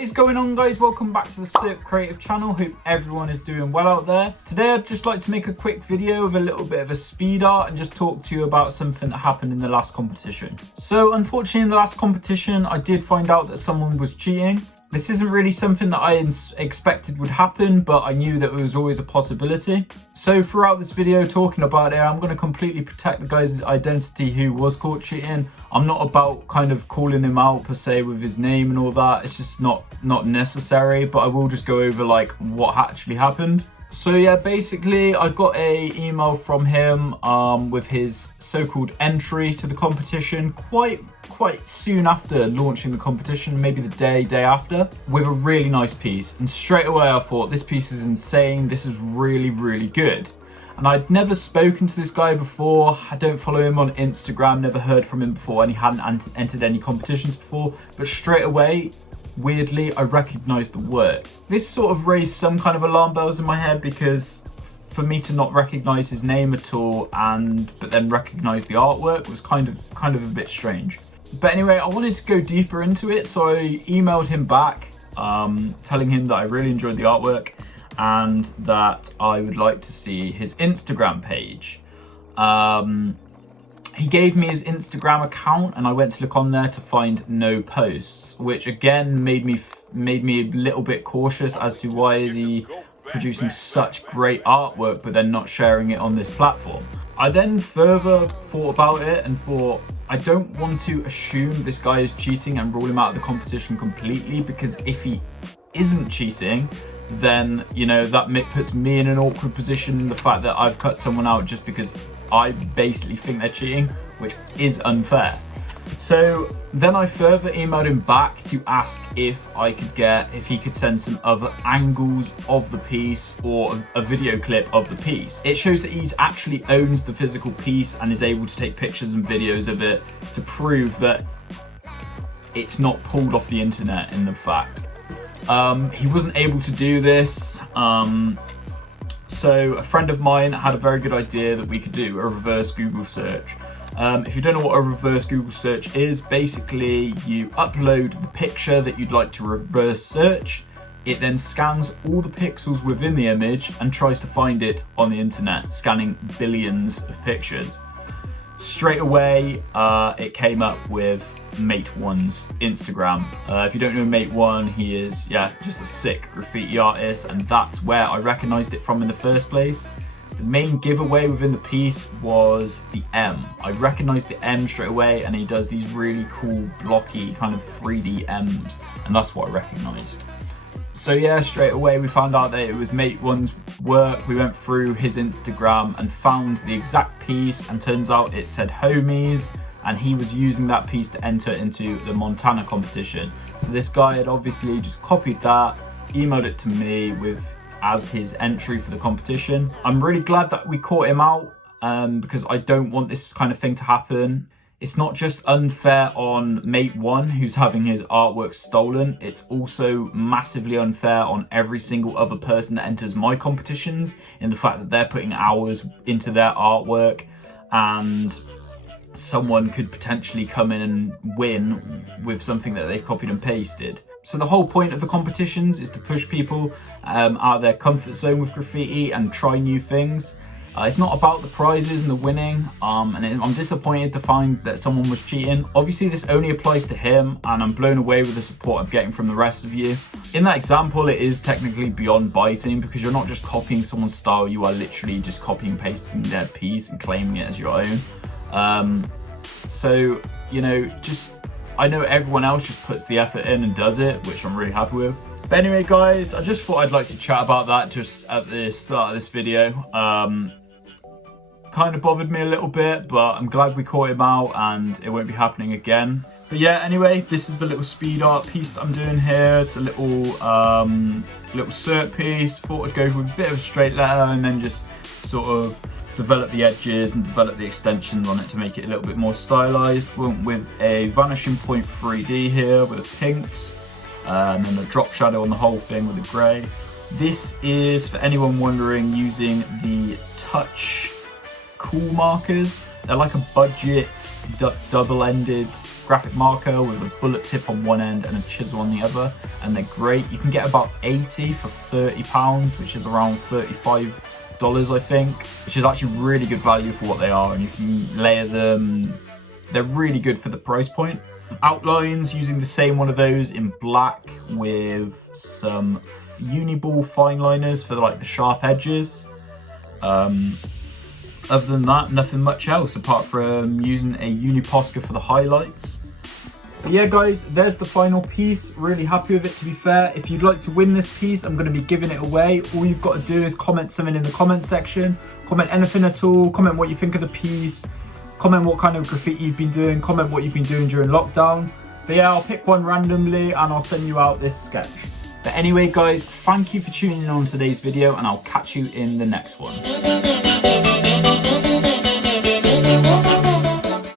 What is going on, guys? Welcome back to the Cirque Creative channel. Hope everyone is doing well out there. Today I'd just like to make a quick video of a little bit of a speed art and just talk to you about something that happened in the last competition. So unfortunately in the last competition I did find out that someone was cheating. This isn't really something that I expected would happen, but I knew that it was always a possibility. So throughout this video talking about it, I'm going to completely protect the guy's identity who was caught cheating. I'm not about kind of calling him out per se with his name and all that. It's just not necessary, but I will just go over like what actually happened. So yeah, basically I got a email from him with his so-called entry to the competition quite soon after launching the competition, maybe the day after, with a really nice piece. And straight away I thought, this piece is insane, this is really good. And I'd never spoken to this guy before. I don't follow him on Instagram, never heard from him before, and he hadn't entered any competitions before, but straight away, weirdly, I recognised the work. This sort of raised some kind of alarm bells in my head, because for me to not recognise his name at all but then recognise the artwork was kind of a bit strange. But anyway, I wanted to go deeper into it, so I emailed him back telling him that I really enjoyed the artwork and that I would like to see his Instagram page. He gave me his Instagram account and I went to look on there to find no posts, which again made me a little bit cautious as to why is he producing such great artwork but then not sharing it on this platform. I then further thought about it and thought, I don't want to assume this guy is cheating and rule him out of the competition completely, because if he isn't cheating, then, you know, that puts me in an awkward position, the fact that I've cut someone out just because I basically think they're cheating, which is unfair. So then I further emailed him back to ask if he could send some other angles of the piece or a video clip of the piece. It shows that he's actually owns the physical piece and is able to take pictures and videos of it to prove that it's not pulled off the internet in the fact. He wasn't able to do this. So a friend of mine had a very good idea that we could do a reverse Google search. If you don't know what a reverse Google search is, basically you upload the picture that you'd like to reverse search. It then scans all the pixels within the image and tries to find it on the internet, scanning billions of pictures. Straight away, it came up with Mate1's Instagram. If you don't know Mate1, he is, just a sick graffiti artist, and that's where I recognised it from in the first place. The main giveaway within the piece was the M. I recognised the M straight away, and he does these really cool blocky kind of 3D M's, and that's what I recognised. So yeah, straight away we found out that it was Mate1's work. We went through his Instagram and found the exact piece, and turns out it said homies, and he was using that piece to enter into the Montana competition. So this guy had obviously just copied that, emailed it to me as his entry for the competition. I'm really glad that we caught him out because I don't want this kind of thing to happen. It's not just unfair on Mate1 who's having his artwork stolen, it's also massively unfair on every single other person that enters my competitions, in the fact that they're putting hours into their artwork and someone could potentially come in and win with something that they've copied and pasted. So the whole point of the competitions is to push people out of their comfort zone with graffiti and try new things. It's not about the prizes and the winning, and I'm disappointed to find that someone was cheating. Obviously this only applies to him, and I'm blown away with the support I'm getting from the rest of you. In that example, it is technically beyond biting, because you're not just copying someone's style, you are literally just copying and pasting their piece and claiming it as your own. So, you know, I know everyone else just puts the effort in and does it, which I'm really happy with. But anyway guys, I just thought I'd like to chat about that just at the start of this video. Kind of bothered me a little bit, but I'm glad we caught him out and it won't be happening again. But yeah, anyway, this is the little speed art piece that I'm doing here. It's a little cert piece. Thought I'd go with a bit of a straight letter and then just sort of develop the edges and develop the extensions on it to make it a little bit more stylized. Went with a vanishing point 3D here with the pinks, and then a drop shadow on the whole thing with the grey. This is, for anyone wondering, using the Touch cool markers. They're like a budget double-ended graphic marker with a bullet tip on one end and a chisel on the other, and they're great. You can get about 80 for £30, which is around $35, I think, which is actually really good value for what they are, and you can layer them. They're really good for the price point. Outlines, using the same one of those in black with some Uniball fine liners for like the sharp edges. Other than that, nothing much else apart from using a Uniposca for the highlights. But yeah guys, there's the final piece. Really happy with it, to be fair. If you'd like to win this piece, I'm going to be giving it away. All you've got to do is comment something in the comment section. Comment anything at all. Comment what you think of the piece. Comment what kind of graffiti you've been doing. Comment what you've been doing during lockdown. But yeah, I'll pick one randomly and I'll send you out this sketch. But anyway guys, thank you for tuning in on today's video, and I'll catch you in the next one.